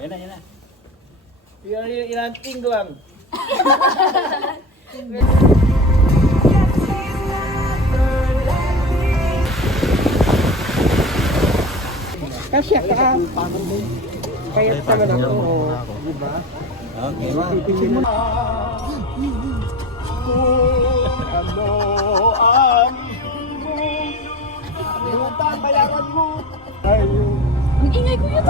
Yan na, yan na. Ilanting lang. Kasya ka. Payat naman ako. Diba? Okay, ma'am. Ano ang bayaran mo? Ang ingay ko yun.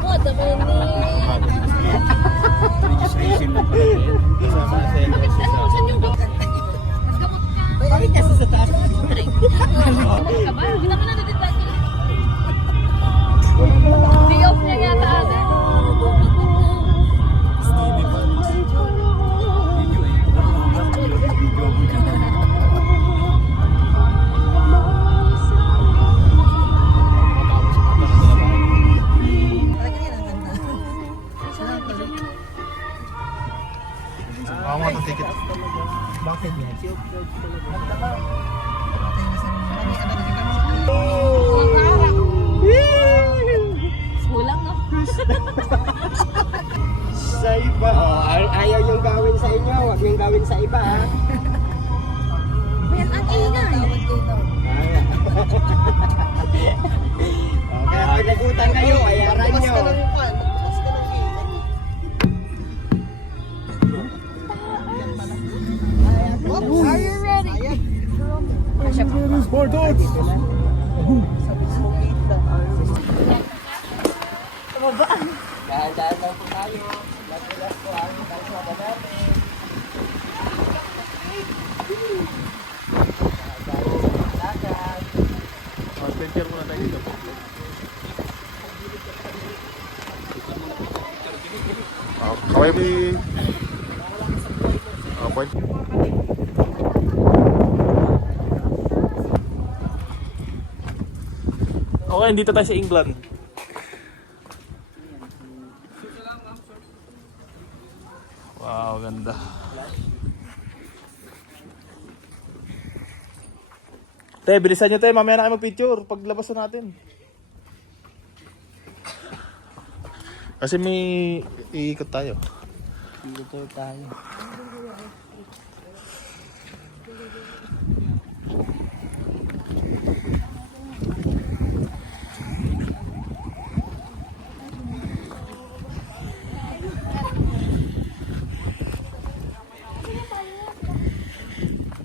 Oh, dami ni. Registration lang pala yan. Kasama sa LSS. Saan yung gamot? Bakit kasi sa taas? Ka ba? Kita mo na dito dati. Day off niya yata ate. Stevie pa. Video eh. Video mo dyan. Ako nga itong ticket. Bakit niya? Kulang no? Sa iba, ayaw yung gawin sa inyo, huwag yung gawin sa iba. Bayan ang ingay. Kaya pag nagutan kayo, bayaran nyo. Are you ready? Dahan-dahan lang po tayo. Last po ang kalsada natin. Dahan-dahan. Picture muna tayo dito. Kaway mo point. Okay, dito tayo sa England. Wow, ganda. Te, bilisan nyo te, mamaya na kayo mag-picture paglabas na natin. Kasi may iikot tayo. Dito tayo.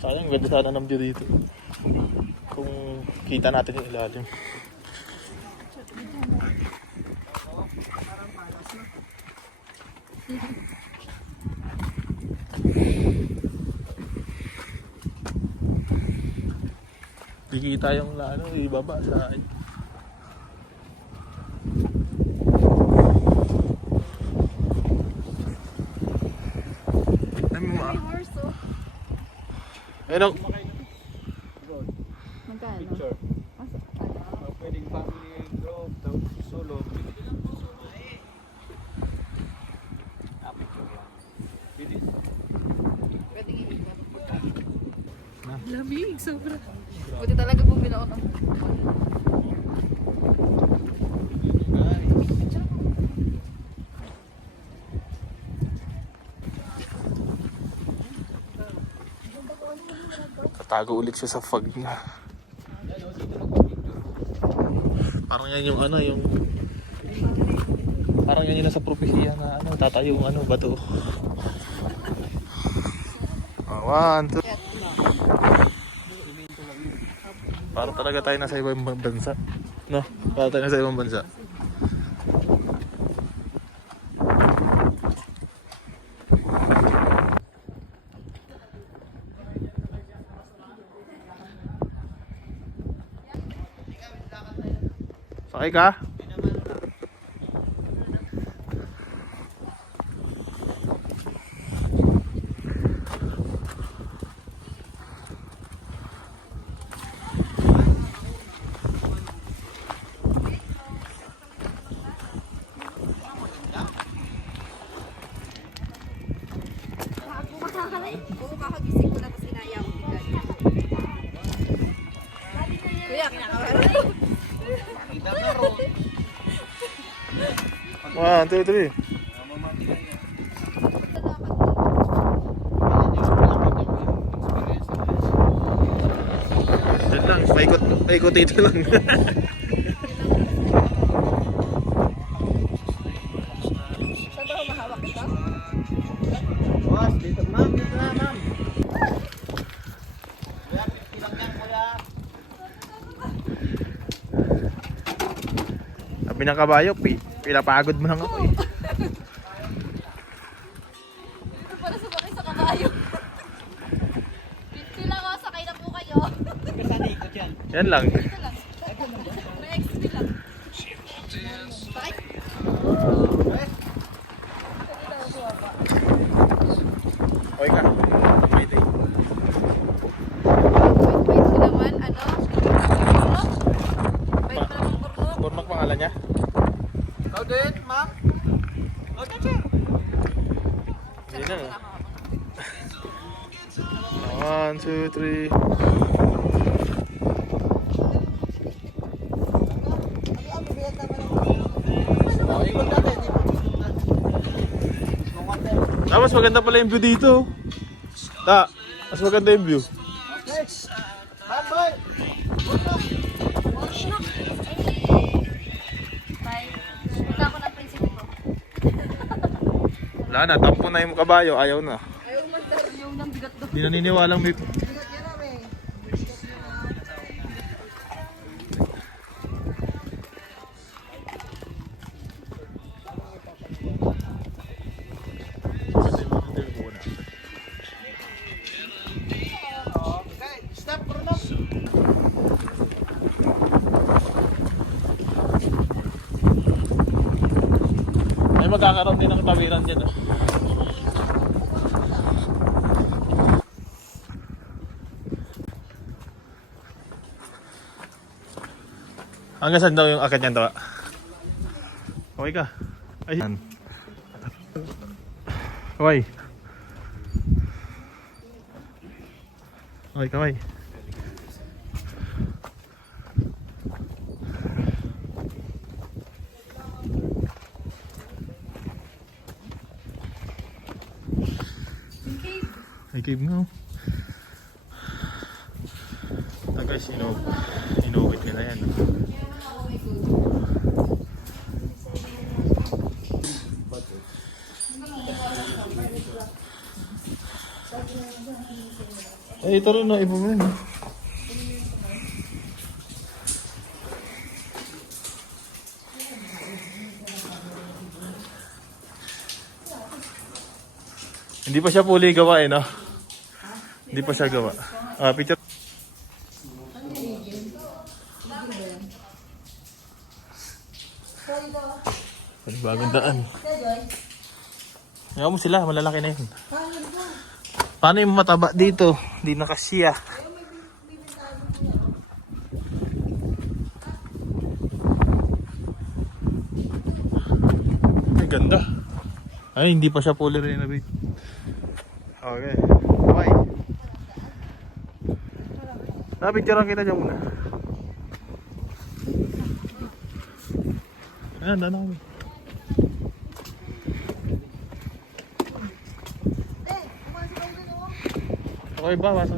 Sayang, ganda sana ng view dito. Kung kita natin yung ilalim. Di kita yung ano, ibaba sa Ano? Magkano? Pwedeng family group, solo. Picture lang. Pwede. Lamig, sobra. Buti talaga bumili ako ng... Tatago ulit siya sa fog niya. Parang yan yung ano, yung parang yan yung nasa propesya na ano, tatayo yung ano, bato. One, two. Para talaga tayo nasa ibang bansa. No? Para tayo nasa ibang bansa. Sakay ka? Kuya, Kita na ron. 1, 2, 3. Mamamati na yan. Diyan lang, paikot dito lang. Saan ba mahawak ito? Boss, dito ma'am, dito na ma'am. Kuya, pilang yan kuya. Sabi ng kabayo, pinapagod mo lang ako eh. Ito pala sumakay sa kabayo. 50 lang ako, sakay na po kayo. Saan ikot yan? Yan lang. Ito lang. May XP lang. Sakay. Okay ka. Wait eh. Wait ko naman, ano? Wait ko naman, Kurno. Burmak pangalan niya? Ikaw din, ma'am. Okay, sir. Hindi na. 1, 2, 3. Oh, ikot natin. Mas maganda pala yung view dito. Mas maganda yung view. Okay. Ma'am, boy. Bye. Punta ako ng prinsipe ko. Wala na, tampo na yung kabayo, ayaw na. Ayaw man daw yung nang bigat doon. Di naniniwalang may... Okay, step, Bruno. Ay magkakaroon din ng tawiran dyan. Hanggang saan daw yung akad niyan daw? Okay ka? Ayan. Kaway. Okay, kaway. May cave nga oh. Guys, inuwit nila yan. Eh, ito rin na iba mo yun. Hindi pa siya fully gawa eh, no? Hindi pa siya gawa. Picture. Ay, bagong daan. Ayaw mo sila, malalaki na yun. Paano yung mataba dito? Hindi nakasya. Ay, ganda. Ay, hindi pa siya fully renovate. Okay. Bye. Picturean kita dyan muna. Ayan, daan kami. Okay ba? Basta.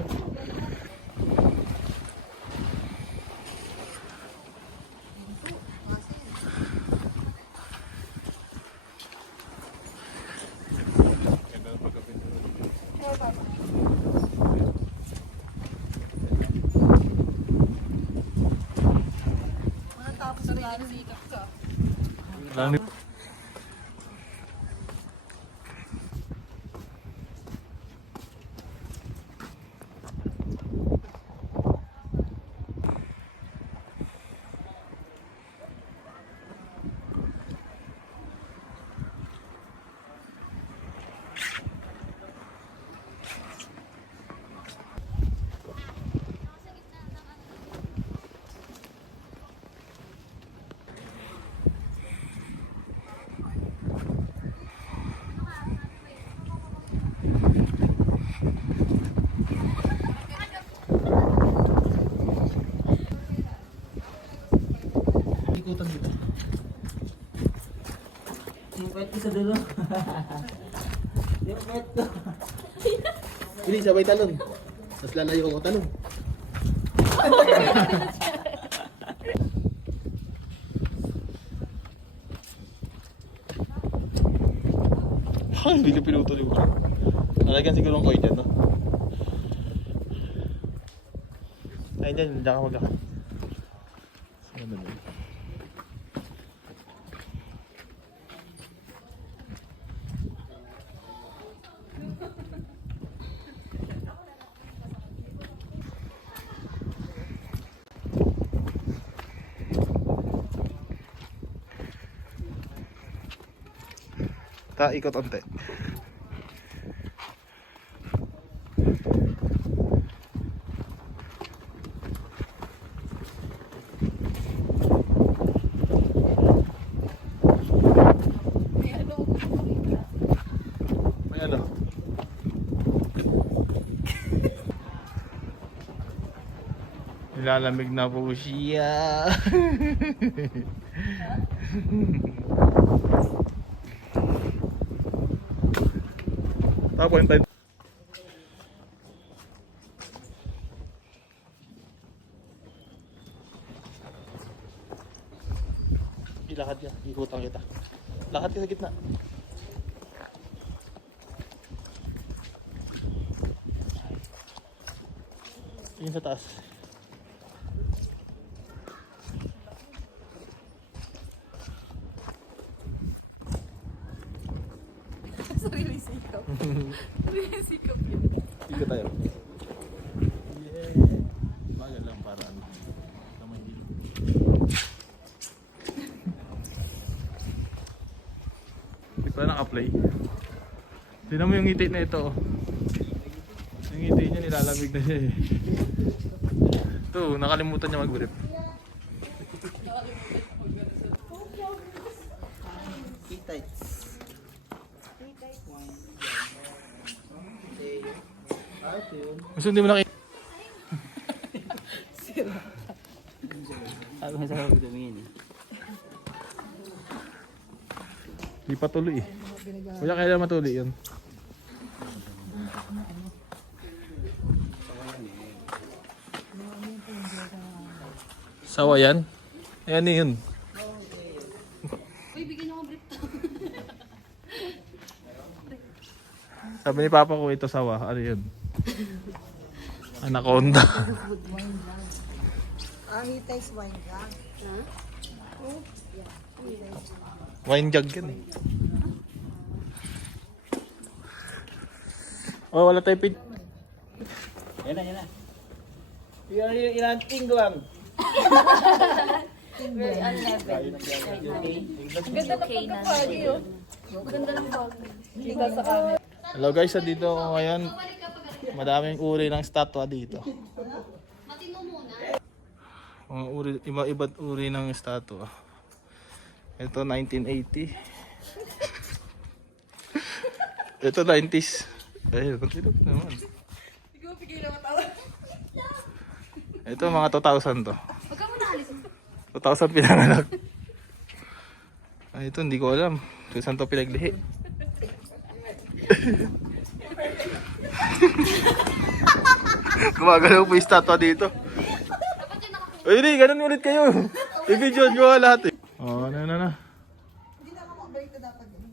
Lang ikutan dito. Yung pwede sa dulo. Yung pwede. Hindi, sabay talon. Tapos lalayo ako talon. Ay, hindi pinuto di ba? Nalagyan siguro ng koy dyan, no? Ay, dyan ka magkaka. Saan na dyan? Ta, ikot onte. May ano? Nilalamig na po siya. Tapos tayo. Ilakad ka, ikutan kita. Lakad ka sa gitna. Tingin sa taas. Sarili sikap. Sarili sikap yun. Tingin tayo. Yeah. Bagal lang para ano. Kamay din. Hindi pa naka-play. Tignan mo yung ngiti na ito. Yung ngiti niya nilalamig na siya eh. Ito, nakalimutan niya mag-grip. Tight. Gusto hindi mo nakita. Sabi nga sa harap tumingin eh. Hindi pa tuloy eh. Kaya kailan matuloy yun. Sawa yan? Ayan yun. Uy, bigyan ako brief to. Sabi ni Papa ko ito sawa. Ano yun? Anaconda. He takes wine jug. Wine jug yan eh. Oh, wala tayo pin. Yan na, yan na. Yung ilanting lang. Very unleavened. Ang ganda ng pagkapagi yun. Ang ganda ng pagi. Kita sa camera. Hello guys, dito ako ngayon. Madaming uri ng statwa dito. Mga uri, iba-iba't uri ng statwa. Ito 1980. Ito 90s. Ay, pagkilap naman. Hindi ko pigilan matawa. Ito mga 2000 to. Huwag ka muna alis. 2000 pinanganak. Ay, ito hindi ko alam. Kung saan to pinaglihi. Gumagalaw po yung statwa dito. Uy, hindi, ganun ulit kayo. I-video nyo lahat eh. Oh, ano na.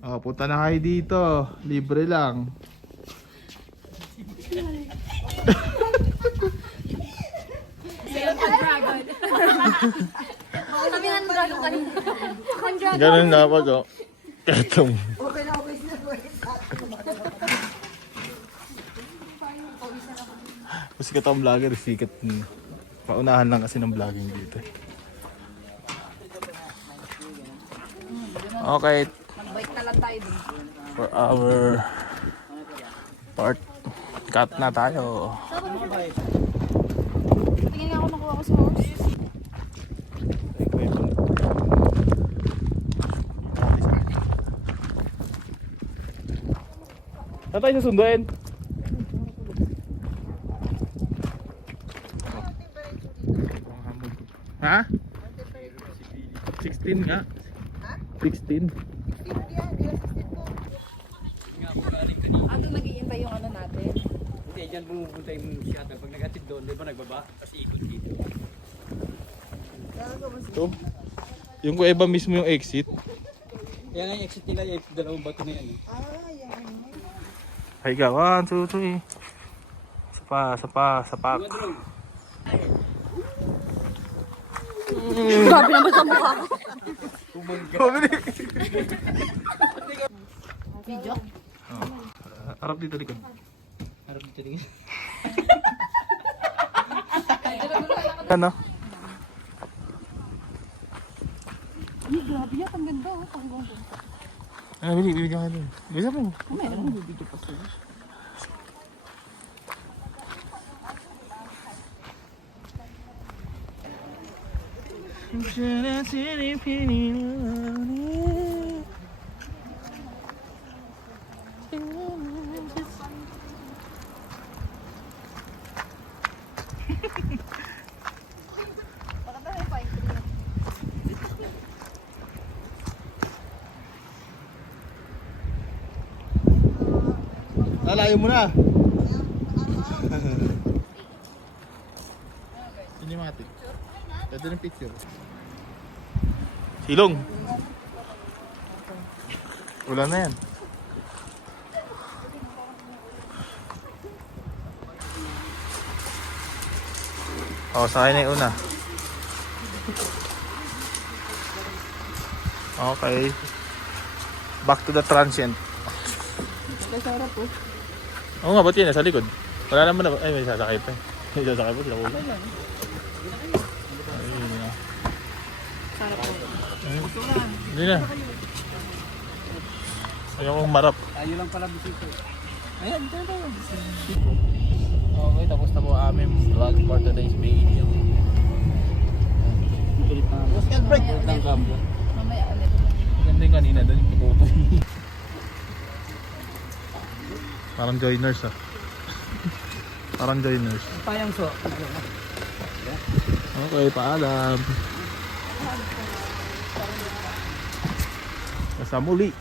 Oh, punta na kayo dito. Libre lang. Sayon ang dragon. Kami ng dragon kanina. Ang dragon. Ganun na pag oh. Ketong. Okay na, okay na. Sikat ang vlogger, sikat. Paunahan lang kasi ng vlogging dito. Okay, Mag-bike na lang tayo dun. for our part, cut na tayo. Tingin nga ako nakuha ko sa horse. Saan tayo susunduin? Ha? 16 nga. 16. Doon nag-iintay yung ano natin. Hindi, dyan bumupunta yung shuttle. Pag nag-atid doon, di ba nagbaba? Kasi ikot dito. Ito. Yung kuweba mismo yung exit. Kaya nga yung exit nila, yung dalawang bato na yan. Higa, 1, 2, 3. Sapa. Grabe naman sa mukha ko. Video? Harap dito likod. Harap dito rin. Ano? Ay, grabe yan. Ang ganda oh. Panggang ko. Bili ka din. Bisa mo. Meron mo video pa sila. Lalayo mo na. Cinematic. Pwede ng picture. Silong. Wala na yan. Sa akin na yung una. Okay. Back to the transient. Sarap po. Oo nga, ba't yun? Nasa likod. Wala naman na. Ay, may sasakay pa. May sasakay pa sila kuya. Ayun na. Sarap po. Hindi na. Ayaw kong marap. Tayo lang pala bisito. Ayan, tayo. Okay, tapos na po aming vlog for today's video. Break ng cambio. Mamaya ulit. Maganda yung kanina doon yung patutoy. Parang joiners ah. Parang joiners. Payang so. Okay, paalam. Sa muli.